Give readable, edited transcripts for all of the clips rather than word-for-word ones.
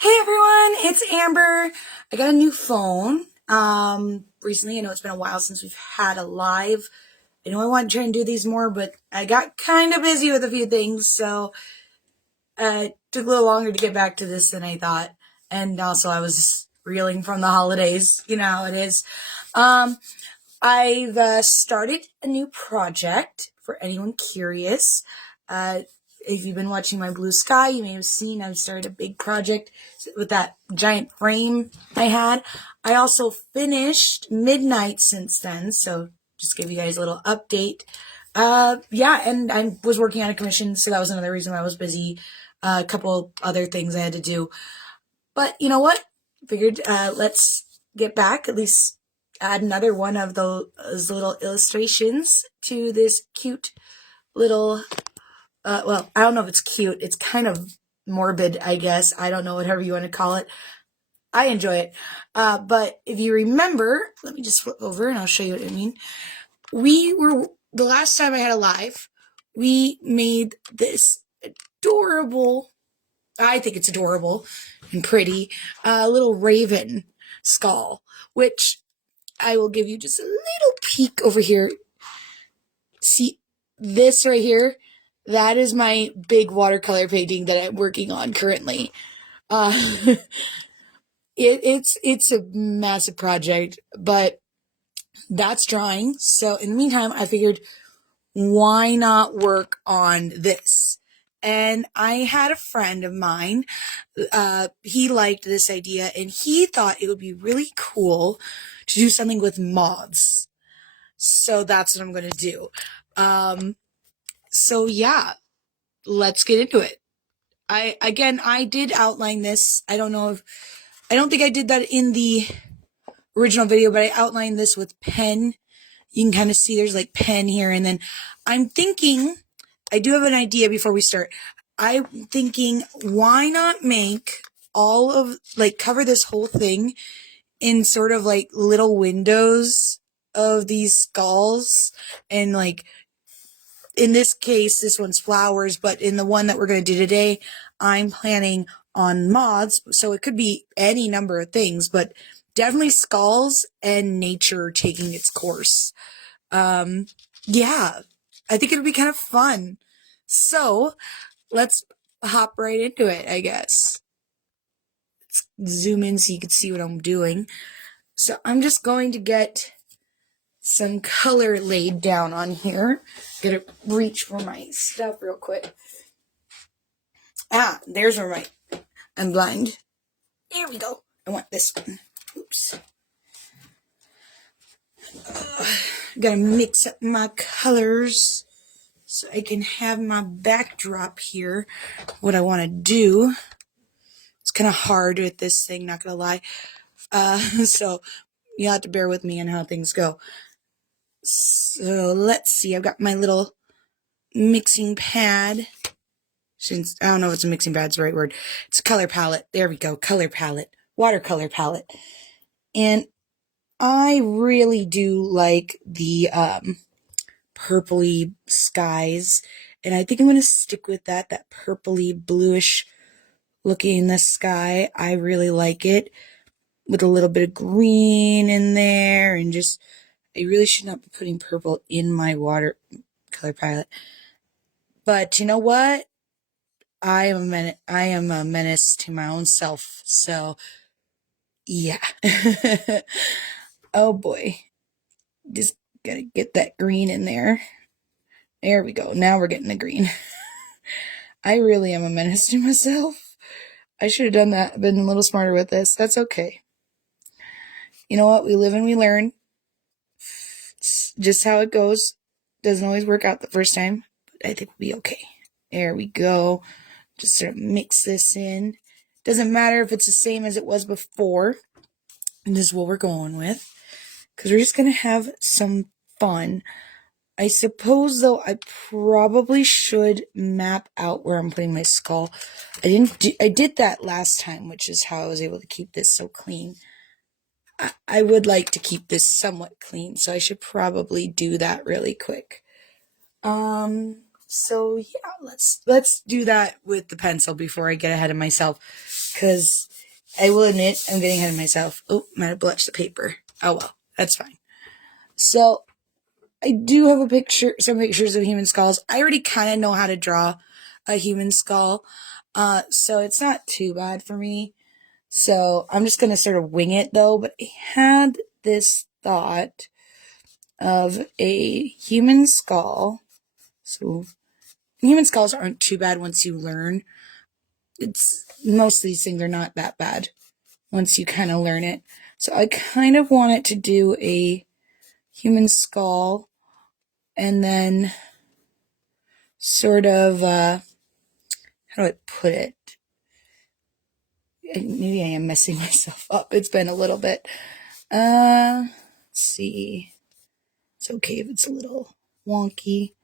Hey everyone, it's Amber. I got a new phone. Recently, I know it's been a while since we've had a live. I know I want to try and do these more, but I got kind of busy with a few things, so it took a little longer to get back to this than I thought. And also, I was reeling from the holidays. You know how it is. Um, I've started a new project for anyone curious. Uh, if you've been watching my Blue Sky, you may have seen I've started a big project with that giant frame I had. I also finished Midnight since then, so just give you guys a little update. Yeah, and I was working on a commission, so that was another reason why I was busy. A couple other things I had to do. But you know what? Figured let's get back, at least add another one of those little illustrations to this cute little, well, I don't know if it's cute. It's kind of morbid, I guess. I don't know, whatever you want to call it. I enjoy it. But if you remember, let me just flip over and I'll show you what I mean. The last time I had a live, we made this adorable, I think it's adorable and pretty, little raven skull, which I will give you just a little peek over here. See this right here? That is my big watercolor painting that I'm working on currently. Uh, it's a massive project, but that's drawing. So in the meantime, I figured, why not work on this? And I had a friend of mine, he liked this idea and he thought it would be really cool to do something with moths. So that's what I'm going to do. So yeah, let's get into it. I did outline this. I don't think I did that in the original video, but I outlined this with pen. You can kind of see there's like pen here. And then I'm thinking, I do have an idea before we start. I'm thinking, why not make cover this whole thing in sort of like little windows of these skulls, and like, in this case, this one's flowers, but in the one that we're going to do today, I'm planning on moths. So it could be any number of things, but definitely skulls and nature taking its course. Yeah, I think it'll be kind of fun. So let's hop right into it, I guess. Let's zoom in so you can see what I'm doing. So I'm just going to get some color laid down on here. Gotta reach for my stuff real quick. There's where I'm blind. There we go. I want this one. Oops. Gotta mix up my colors so I can have my backdrop here. What I want to do. It's kind of hard with this thing, not gonna lie. So you'll have to bear with me on how things go. So let's see. I've got my little mixing pad. Since I don't know if it's a mixing pad's the right word. It's a color palette. There we go. Color palette. Watercolor palette. And I really do like the purpley skies. And I think I'm going to stick with that purpley bluish looking in the sky. I really like it. With a little bit of green in there. And just, I really should not be putting purple in my watercolor palette. But you know what? I am a menace to my own self. So, yeah. Oh boy. Just gotta get that green in there. There we go. Now we're getting the green. I really am a menace to myself. I should have done that, been a little smarter with this. That's okay. You know what? We live and we learn. It's just how it goes. Doesn't always work out the first time, but I think we'll be okay. There we go. Just sort of mix this in. Doesn't matter if it's the same as it was before. And this is what we're going with. Because we're just going to have some fun. I suppose, though, I probably should map out where I'm putting my skull. I did that last time, which is how I was able to keep this so clean. I would like to keep this somewhat clean, so I should probably do that really quick. So yeah, let's do that with the pencil before I get ahead of myself, because I will admit I'm getting ahead of myself. Oh, might have blotched the paper. Oh well, that's fine. So I do have some pictures of human skulls. I already kind of know how to draw a human skull, so it's not too bad for me. So I'm just gonna sort of wing it though. But I had this thought of a human skull. So human skulls aren't too bad once you learn. It's most of these things are not that bad once you kind of learn it. So I kind of wanted to do a human skull and then sort of, how do I put it? Maybe I am messing myself up. It's been a little bit. Let's see. It's okay if it's a little wonky.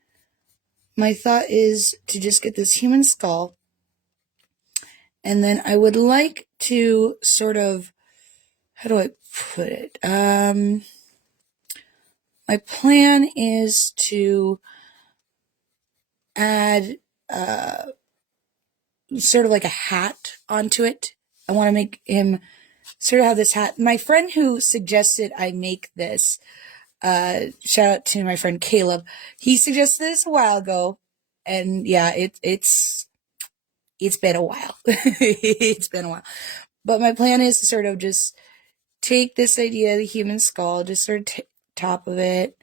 My thought is to just get this human skull, and then I would like to sort of, how do I put it? My plan is to add sort of like a hat onto it. I want to make him sort of have this hat. My friend who suggested I make this, shout out to my friend Caleb. He suggested this a while ago, and yeah, it's been a while. It's been a while. But my plan is to sort of just take this idea of the human skull, just sort of top of it,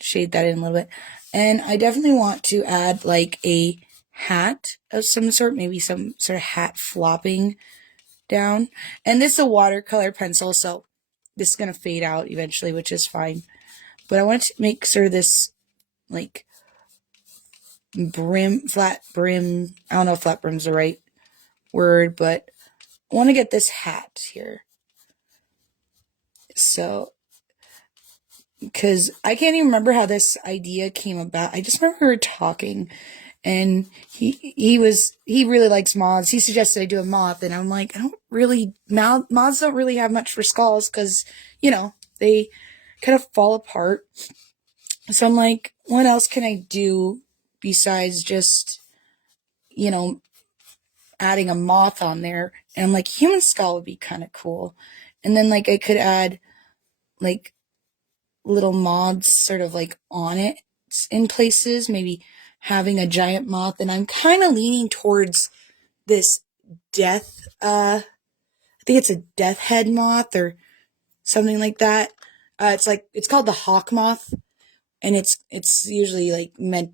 shade that in a little bit. And I definitely want to add like a hat of some sort, maybe some sort of hat flopping down. And this is a watercolor pencil, so this is going to fade out eventually, which is fine. But I want to make sort of this like flat brim. I don't know if flat brim's the right word, but I want to get this hat here. So, because I can't even remember how this idea came about. I just remember we were talking, and he really likes moths. He suggested I do a moth, and I'm like, moths don't really have much for skulls because, they kind of fall apart. So I'm like, what else can I do besides just, adding a moth on there? And I'm like, human skull would be kind of cool. And then like I could add like little moths sort of like on it in places, maybe having a giant moth. And I'm kind of leaning towards this I think it's a death head moth or something like that. It's called the hawk moth, and it's usually like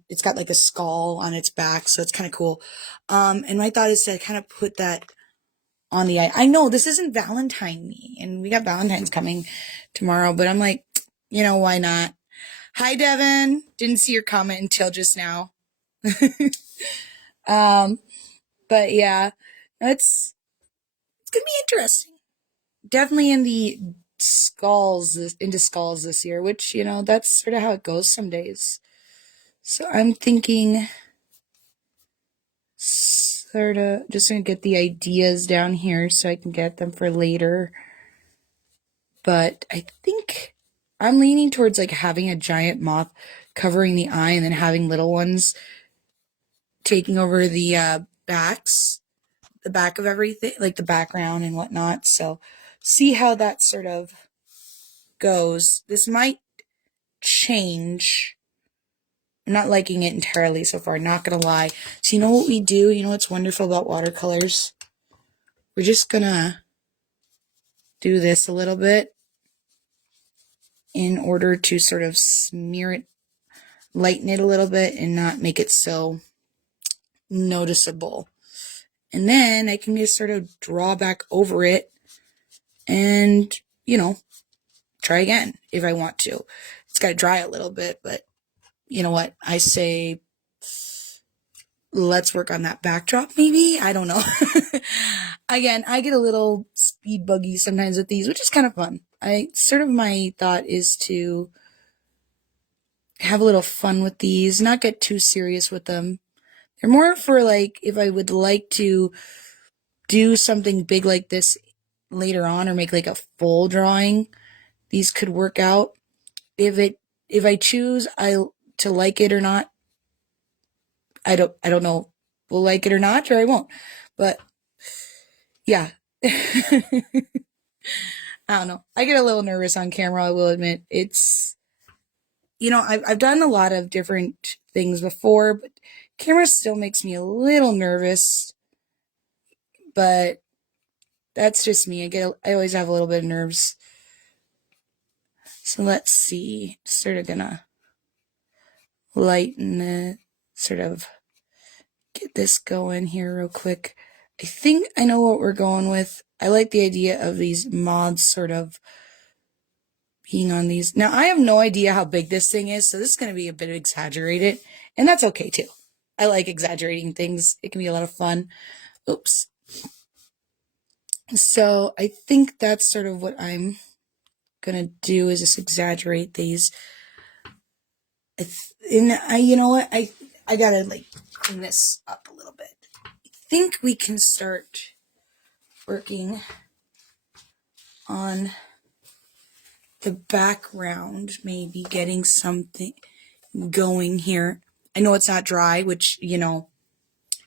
it's got like a skull on its back, so it's kind of cool. And my thought is to kind of put that on the eye. I know this isn't Valentine, and we got Valentine's coming tomorrow, but I'm like, why not? Hi, Devin. Didn't see your comment until just now. But yeah, it's gonna be interesting. Definitely into skulls this year, which, that's sort of how it goes some days. So I'm thinking sort of just gonna get the ideas down here so I can get them for later. But I think I'm leaning towards like having a giant moth covering the eye and then having little ones taking over the the back of everything, like the background and whatnot. So see how that sort of goes. This might change. I'm not liking it entirely so far, not gonna lie. So you know what we do? You know what's wonderful about watercolors? We're just gonna do this a little bit in order to sort of smear it, lighten it a little bit, and not make it so noticeable. And then I can just sort of draw back over it and, try again if I want to. It's got to dry a little bit, but you know what? I say, let's work on that backdrop maybe? I don't know. Again, I get a little speed buggy sometimes with these, which is kind of fun. My thought is to have a little fun with these, not get too serious with them. They're more for like, if I would like to do something big like this later on or make like a full drawing, these could work out. If I choose to like it or not, I don't know if we'll like it or not, or I won't. But yeah. I don't know. I get a little nervous on camera, I will admit. It's, I've done a lot of different things before, but camera still makes me a little nervous. But that's just me. I always have a little bit of nerves. So let's see. Sort of gonna lighten it, sort of get this going here real quick. I think I know what we're going with. I like the idea of these moths sort of being on these. Now, I have no idea how big this thing is, so this is going to be a bit exaggerated, and that's okay too. I like exaggerating things. It can be a lot of fun. Oops. So I think that's sort of what I'm going to do, is just exaggerate these. You know what? I got to clean this up a little bit. I think we can start working on the background, maybe getting something going here. I know it's not dry, which,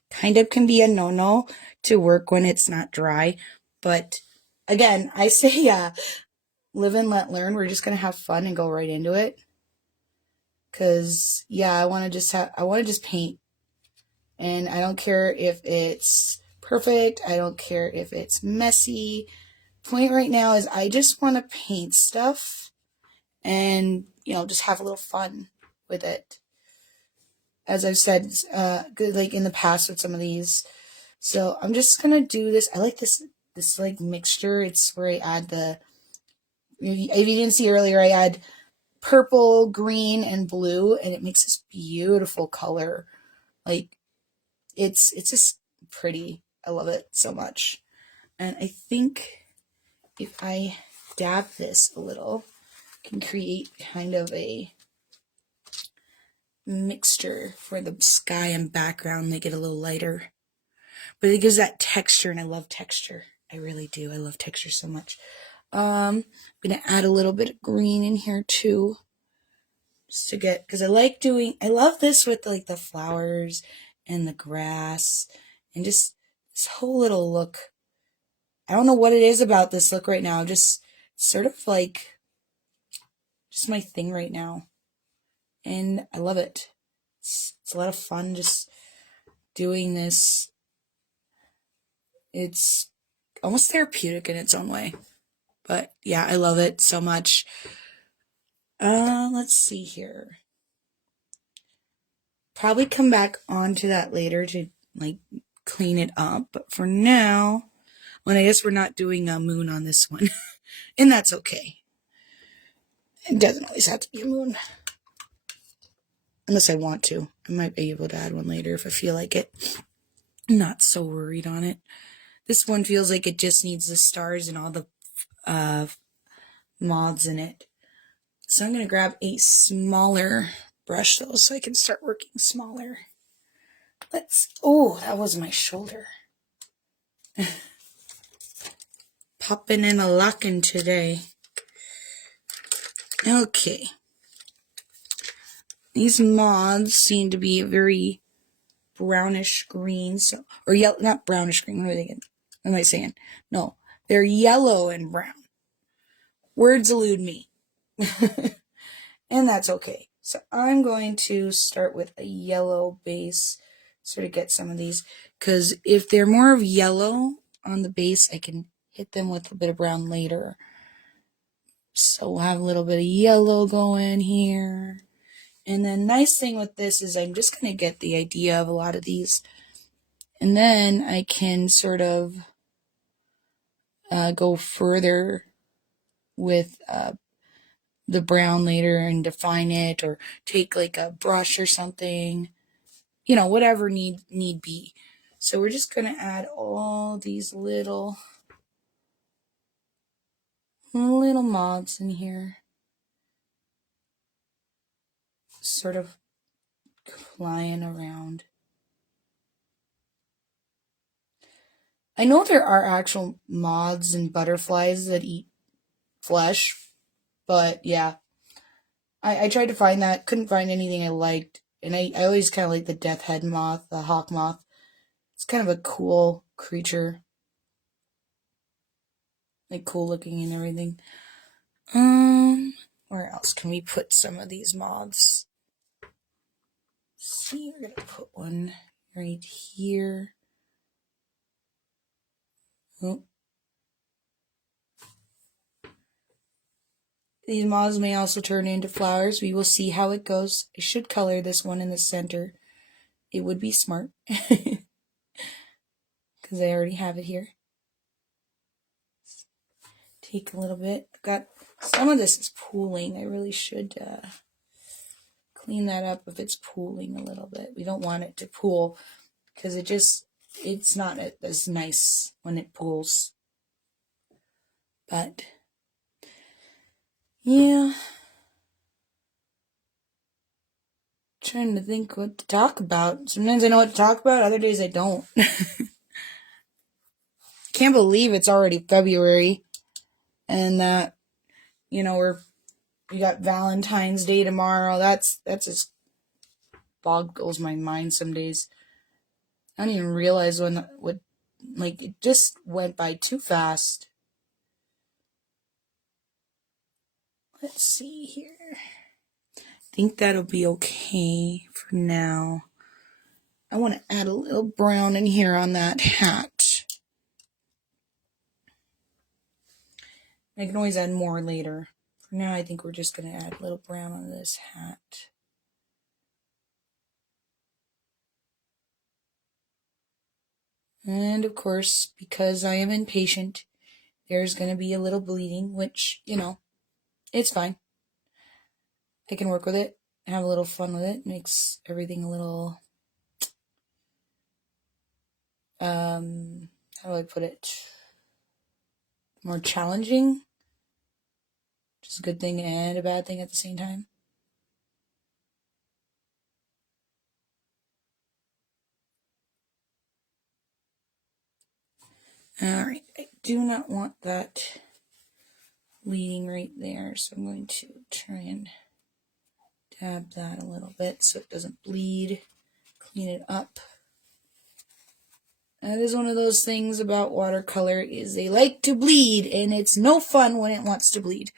kind of can be a no-no to work when it's not dry. But again, I say, live and let learn. We're just going to have fun and go right into it. Cause I want to just paint, and I don't care if it's perfect. I don't care if it's messy. Point right now is I just want to paint stuff and, just have a little fun with it. As I've said, like in the past with some of these. So I'm just going to do this. I like this mixture. It's where I add if you didn't see earlier, I add purple, green, and blue, and it makes this beautiful color. It's just pretty. I love it so much. And I think if I dab this a little, I can create kind of a mixture for the sky and background, make it a little lighter. But it gives that texture, and I love texture. I really do. I love texture so much. I'm going to add a little bit of green in here too. Just to get, because I love this with the flowers and the grass and just this whole little look. I don't know what it is about this look right now. Just sort of just my thing right now. And I love it. It's a lot of fun just doing this. It's almost therapeutic in its own way. But yeah, I love it so much. Let's see here. Probably come back onto that later to clean it up. But for now, I guess we're not doing a moon on this one. And that's okay. It doesn't always have to be a moon. Unless I want to. I might be able to add one later if I feel like it. I'm not so worried on it. This one feels like it just needs the stars and all the moths in it. So I'm going to grab a smaller brush though, so I can start working smaller. Oh, that was my shoulder. Popping and a locking today. Okay. These moths seem to be a very brownish green, or yellow, not brownish green. What am I saying? No, they're yellow and brown. Words elude me. And that's okay. So I'm going to start with a yellow base, sort of get some of these, because if they're more of yellow on the base, I can hit them with a bit of brown later. So we'll have a little bit of yellow going here. And the nice thing with this is I'm just going to get the idea of a lot of these. And then I can sort of go further with the brown later and define it, or take a brush or something, whatever need be. So we're just going to add all these little moths in here, sort of flying around. I know there are actual moths and butterflies that eat flesh, but yeah, I tried to find that, couldn't find anything I liked. And I always kind of like the death head moth, the hawk moth. It's kind of a cool creature. Like cool looking and everything. Where else can we put some of these moths? See, we're gonna put one right here. Oh. These moths may also turn into flowers. We will see how it goes. I should color this one in the center. It would be smart. Because I already have it here. Take a little bit. I've got some of this is pooling. I really should clean that up if it's pooling a little bit. We don't want it to pool because it's not as nice when it pools. But yeah, trying to think what to talk about. Sometimes I know what to talk about, other days I don't. Can't believe it's already February and that, you know, we got Valentine's Day tomorrow. That's just boggles my mind some days. I don't even realize like it just went by too fast. Let's see here. I think that'll be okay for now. I want to add a little brown in here on that hat. I can always add more later. For now, I think we're just going to add a little brown on this hat. And of course, because I am impatient, there's going to be a little bleeding, which, you know, it's fine. I can work with it, have a little fun with it. Makes everything a little, how do I put it? More challenging. Which is a good thing and a bad thing at the same time. Alright, I do not want that bleeding right there, so I'm going to try and dab that a little bit so it doesn't bleed. Clean it up. That is one of those things about watercolor is they like to bleed, and it's no fun when it wants to bleed.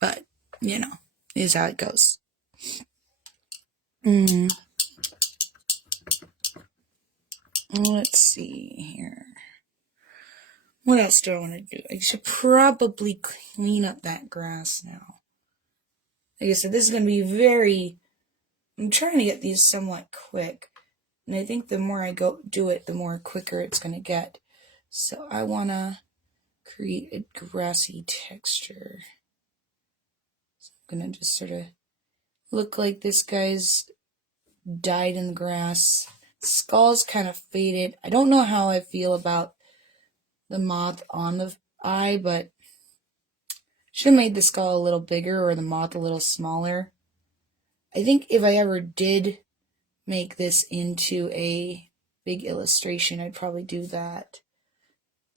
But, you know, is how it goes. Let's see here. What else do I want to do? I should probably clean up that grass now. Like I said, this is going to be I'm trying to get these somewhat quick. And I think the more I do it, the more quicker it's going to get. So I want to create a grassy texture. So I'm going to just sort of look like this guy's died in the grass. Skull's kind of faded. I don't know how I feel about the moth on the eye, but should have made the skull a little bigger or the moth a little smaller. I think if I ever did make this into a big illustration, I'd probably do that.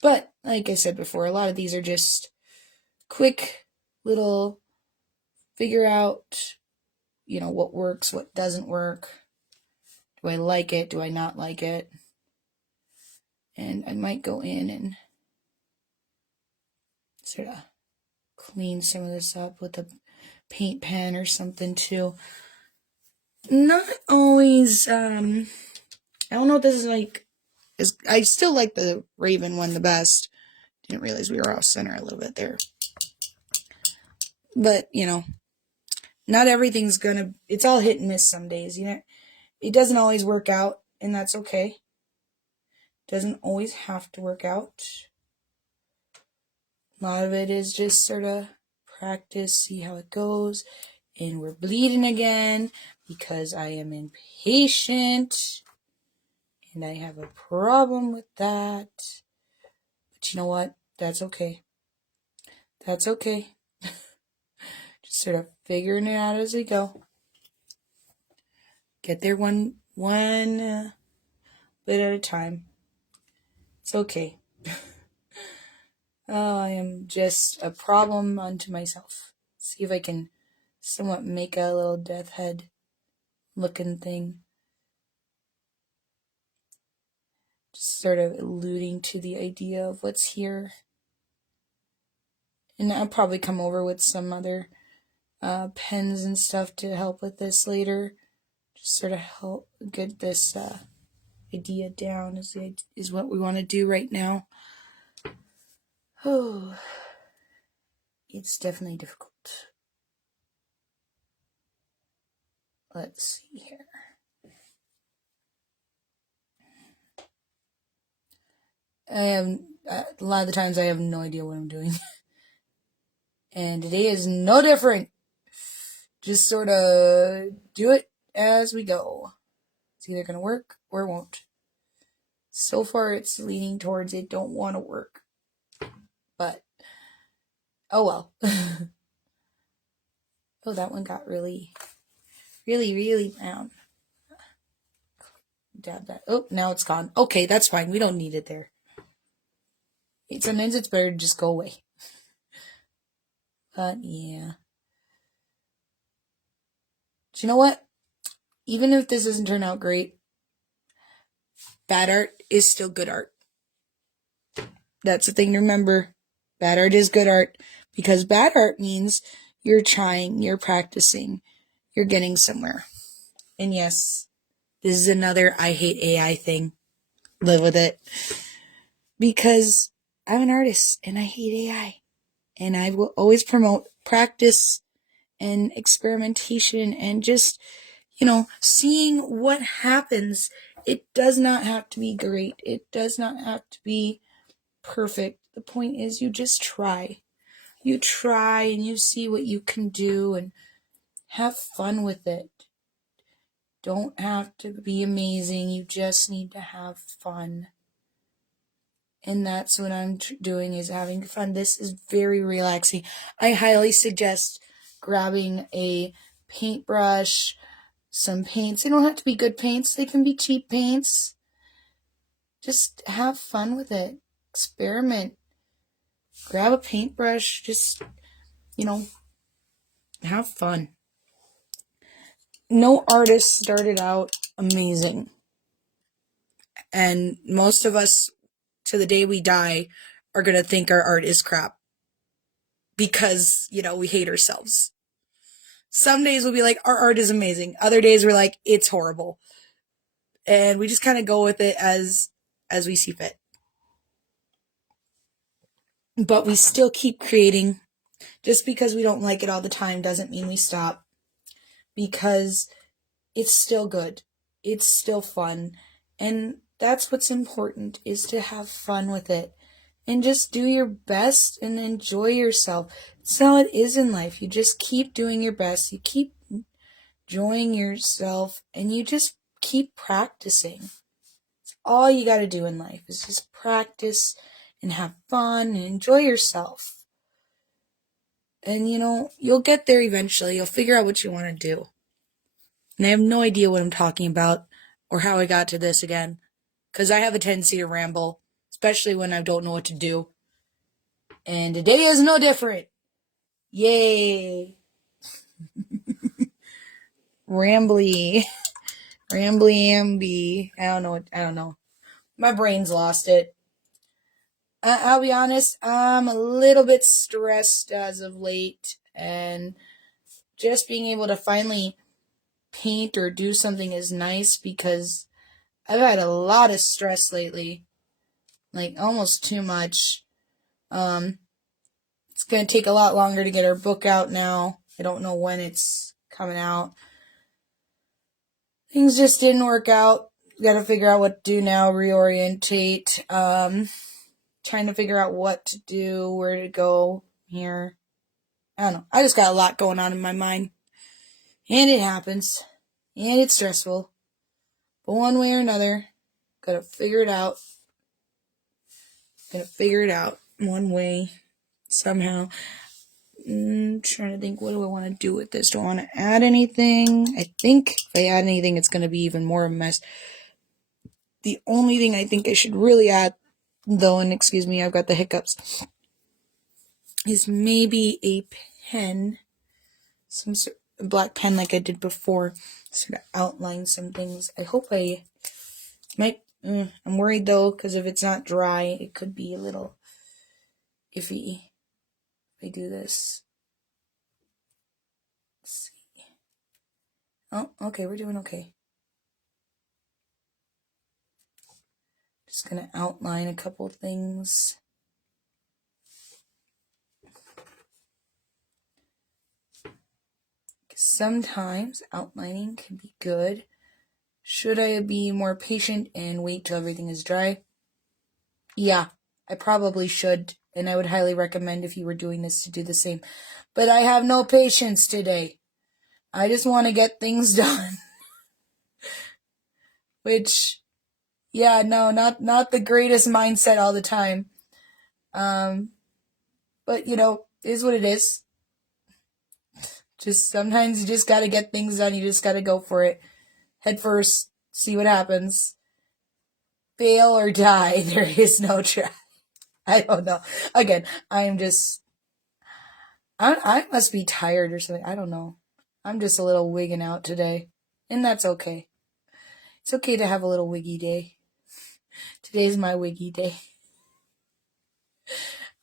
But like I said before, a lot of these are just quick little figure out, you know, what works, what doesn't work. Do I like it? Do I not like it? And I might go in and sort of clean some of this up with a paint pen or something too. Not always, I don't know if this is like, I still like the Raven one the best. Didn't realize we were off center a little bit there. But, you know, not everything's it's all hit and miss some days, you know. It doesn't always work out, and that's okay. Doesn't always have to work out. A lot of it is just sort of practice, see how it goes. And we're bleeding again because I am impatient. And I have a problem with that. But you know what? That's okay. That's okay. Just sort of figuring it out as we go. Get there one bit at a time. It's okay. Oh, I am just a problem unto myself. See if I can somewhat make a little death head looking thing. Just sort of alluding to the idea of what's here. And I'll probably come over with some other pens and stuff to help with this later. Just sort of help get this idea down is what we want to do right now. Oh, it's definitely difficult. Let's see here. A lot of the times I have no idea what I'm doing. And today is no different. Just sort of do it as we go. It's either going to work or it won't. So far it's leaning towards it don't want to work. But, oh well. Oh, that one got really down. Dab that. Oh, now it's gone. Okay, that's fine. We don't need it there. Sometimes it's better to just go away. But, yeah. But you know what? Even if this doesn't turn out great, bad art is still good art. That's the thing to remember. Bad art is good art. Because bad art means you're trying, you're practicing, you're getting somewhere. And yes, this is another I hate AI thing. Live with it. Because I'm an artist and I hate AI. And I will always promote practice and experimentation and just, seeing what happens. It does not have to be great. It does not have to be perfect. The point is you just try. You try and you see what you can do and have fun with it. Don't have to be amazing. You just need to have fun. And that's what I'm doing, is having fun. This is very relaxing. I highly suggest grabbing a paintbrush, some paints. They don't have to be good paints. They can be cheap paints. Just have fun with it. Experiment. Grab a paintbrush. Just, have fun. No artist started out amazing. And most of us, to the day we die, are going to think our art is crap. Because, we hate ourselves. Some days we'll be like, our art is amazing. Other days we're like, it's horrible. And we just kind of go with it as we see fit. But we still keep creating. Just because we don't like it all the time doesn't mean we stop. Because it's still good. It's still fun. And that's what's important, is to have fun with it. And just do your best and enjoy yourself. That's how it is in life. You just keep doing your best. You keep enjoying yourself. And you just keep practicing. It's all you got to do in life, is just practice and have fun and enjoy yourself. And, you'll get there eventually. You'll figure out what you want to do. And I have no idea what I'm talking about or how I got to this again. Because I have a tendency to ramble, especially when I don't know what to do. And today is no different. Yay. Rambly. Rambly-amby. I don't know. My brain's lost it. I'll be honest, I'm a little bit stressed as of late, and just being able to finally paint or do something is nice, because I've had a lot of stress lately, like almost too much. It's going to take a lot longer to get our book out now. I don't know when it's coming out. Things just didn't work out. Got to figure out what to do now, reorientate. Trying to figure out what to do, where to go here. I don't know. I just got a lot going on in my mind. And it happens. And it's stressful. But one way or another, gotta figure it out. One way, somehow. Trying to think, what do I want to do with this? Do I want to add anything? I think if I add anything, it's going to be even more of a mess. The only thing I think I should really add, though, and excuse me, I've got the hiccups, is maybe a pen. Some sort a black pen like I did before, sort of outline some things. I hope I might, I'm worried though, because if it's not dry, it could be a little iffy if I do this. Let's see. Oh, okay, we're doing okay. Just gonna outline a couple things. Sometimes outlining can be good. Should I be more patient and wait till everything is dry? Yeah, I probably should, and I would highly recommend if you were doing this to do the same. But I have no patience today. I just want to get things done. Which, yeah, no, not the greatest mindset all the time. But is what it is. Just sometimes you just gotta get things done. You just gotta go for it. Head first, see what happens. Fail or die. There is no try. I don't know. Again, I must be tired or something. I don't know. I'm just a little wigging out today. And that's okay. It's okay to have a little wiggy day. Today's my wiggy day.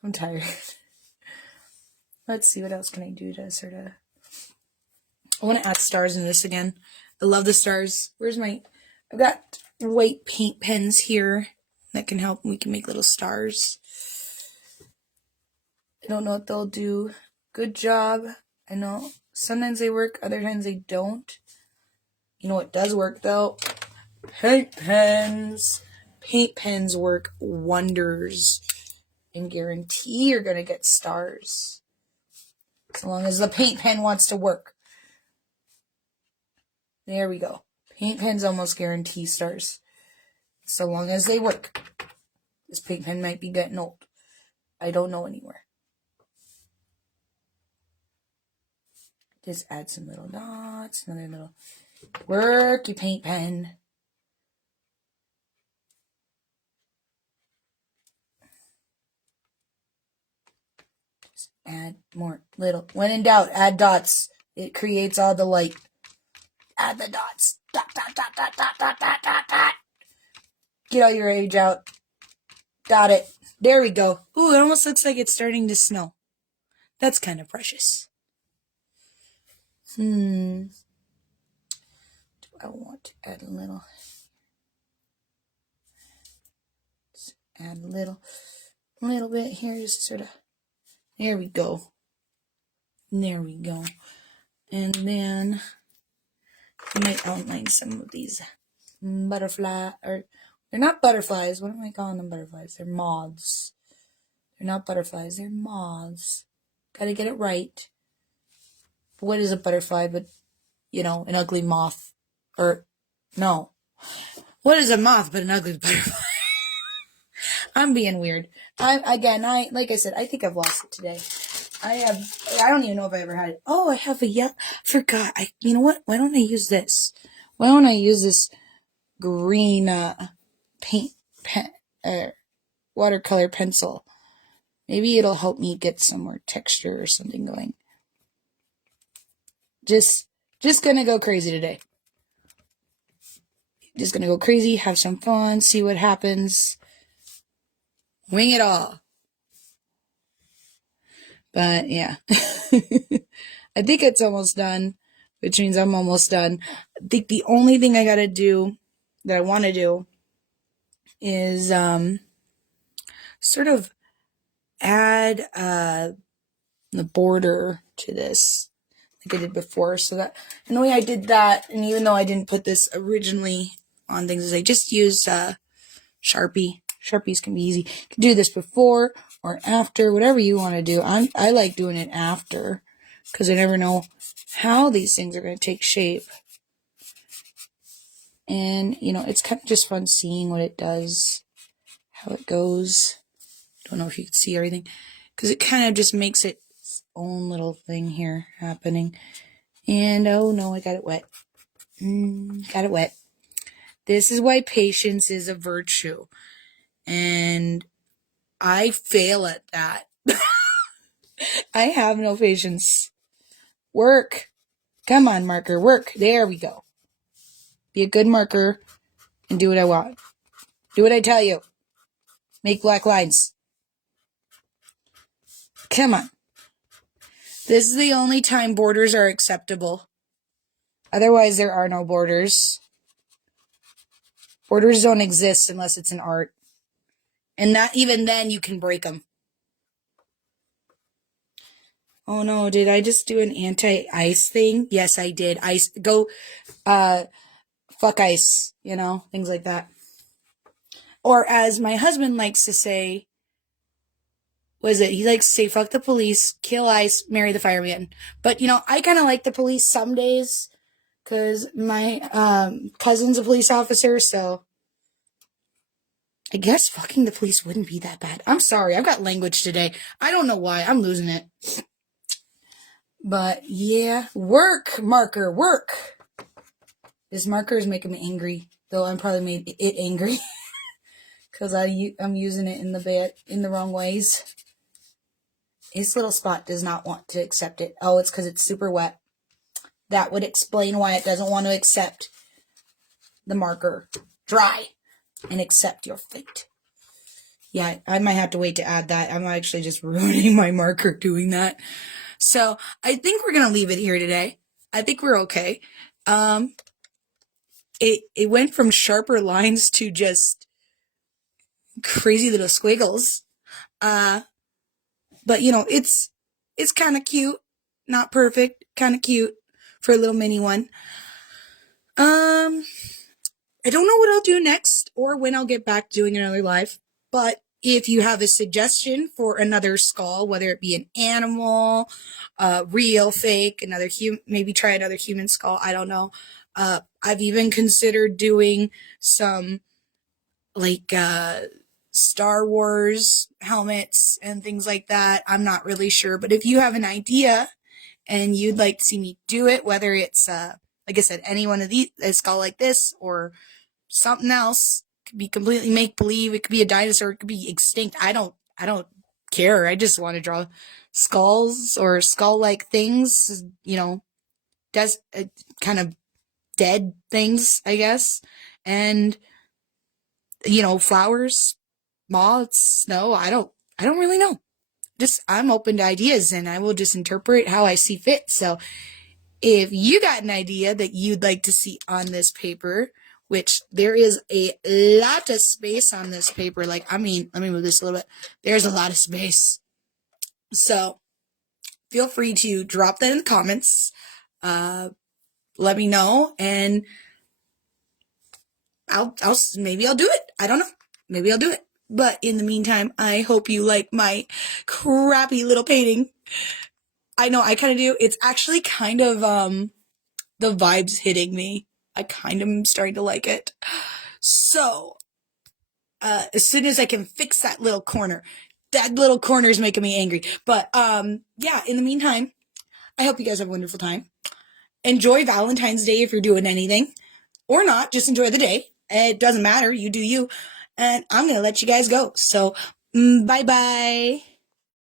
I'm tired. Let's see, what else can I do to sort of... I want to add stars in this again. I love the stars. I've got white paint pens here that can help. We can make little stars. I don't know what they'll do. Good job. I know sometimes they work, other times they don't. You know what does work though? Paint pens. Paint pens work wonders and guarantee you're going to get stars. As long as the paint pen wants to work. There we go. Paint pens almost guarantee stars. So long as they work. This paint pen might be getting old. I don't know anymore. Just add some little dots. Another little worky paint pen. Just add more little. When in doubt, add dots. It creates all the light. Add the dots. Dot, dot, dot, dot, dot, dot, dot, dot, dot. Get all your rage out. Got it. There we go. Ooh, it almost looks like it's starting to snow. That's kind of precious. Do I want to add a little? Just add a little bit here, just sort of. There we go. There we go. And then I might outline some of these butterfly, or they're not butterflies. What am I calling them butterflies? They're moths. They're not butterflies. They're moths. Gotta get it right. What is a butterfly but, an ugly moth? Or, no. What is a moth but an ugly butterfly? I'm being weird. Like I said, I think I've lost it today. I don't even know if I ever had it. Oh, I have forgot. You know what? Why don't I use this? Why don't I use this green, paint pen, watercolor pencil? Maybe it'll help me get some more texture or something going. Just gonna go crazy today. Just gonna go crazy, have some fun, see what happens. Wing it all. But yeah. I think it's almost done, which means I'm almost done. I think the only thing I gotta do that I want to do is sort of add the border to this like I did before. So that, and the way I did that, and even though I didn't put this originally on things, is I just used Sharpie. Sharpies can be easy. You can do this before or after, whatever you want to do. I like doing it after because I never know how these things are going to take shape. And, it's kind of just fun seeing what it does, how it goes. Don't know if you can see everything because it kind of just makes its own little thing here happening. And, oh no, I got it wet. Got it wet. This is why patience is a virtue. And I fail at that. I have no patience. Work. Come on, marker, work. There we go. Be a good marker and do what I want. Do what I tell you. Make black lines. Come on. This is the only time borders are acceptable. Otherwise, there are no borders. Borders don't exist unless it's an art. And not even then you can break them. Oh no, did I just do an anti-ice thing? Yes, I did. Ice, go, fuck ice, you know, things like that. Or as my husband likes to say, he likes to say, fuck the police, kill ICE, marry the fireman. But, you know, I kind of like the police some days, because my cousin's a police officer, so I guess fucking the police wouldn't be that bad. I'm sorry, I've got language today. I don't know why, I'm losing it. But, yeah, work, marker, work. This marker is making me angry, though I'm probably made it angry. Because I'm using it in the wrong ways. His little spot does not want to accept it. Oh, it's because it's super wet. That would explain why it doesn't want to accept the marker dry and accept your fate. Yeah, I might have to wait to add that. I'm actually just ruining my marker doing that. So I think we're going to leave it here today. I think we're okay. It went from sharper lines to just crazy little squiggles. But, you know, it's kind of cute. Not perfect. Kind of cute for a little mini one. I don't know what I'll do next or when I'll get back doing another live. But if you have a suggestion for another skull, whether it be an animal, real, fake, maybe try another human skull. I don't know. I've even considered doing some like Star Wars helmets and things like that. I'm not really sure, but if you have an idea and you'd like to see me do it, whether it's like I said, any one of these, a skull like this or something else, it could be completely make believe, it could be a dinosaur, it could be extinct. I don't care. I just want to draw skulls or skull like things, you know, kind of dead things, I guess, and you know, flowers, moths, snow. I don't really know. I'm open to ideas and I will just interpret how I see fit. So if you got an idea that you'd like to see on this paper, which there is a lot of space on this paper. Like, I mean, let me move this a little bit. There's a lot of space. So feel free to drop that in the comments. Let me know and maybe I'll do it. I don't know. Maybe I'll do it. But in the meantime, I hope you like my crappy little painting. I know I kind of do. It's actually kind of, the vibes hitting me. I kind of am starting to like it. So, as soon as I can fix that little corner is making me angry. But, yeah, in the meantime, I hope you guys have a wonderful time. Enjoy Valentine's Day if you're doing anything. Or not, just enjoy the day. It doesn't matter. You do you. And I'm going to let you guys go. So, bye-bye.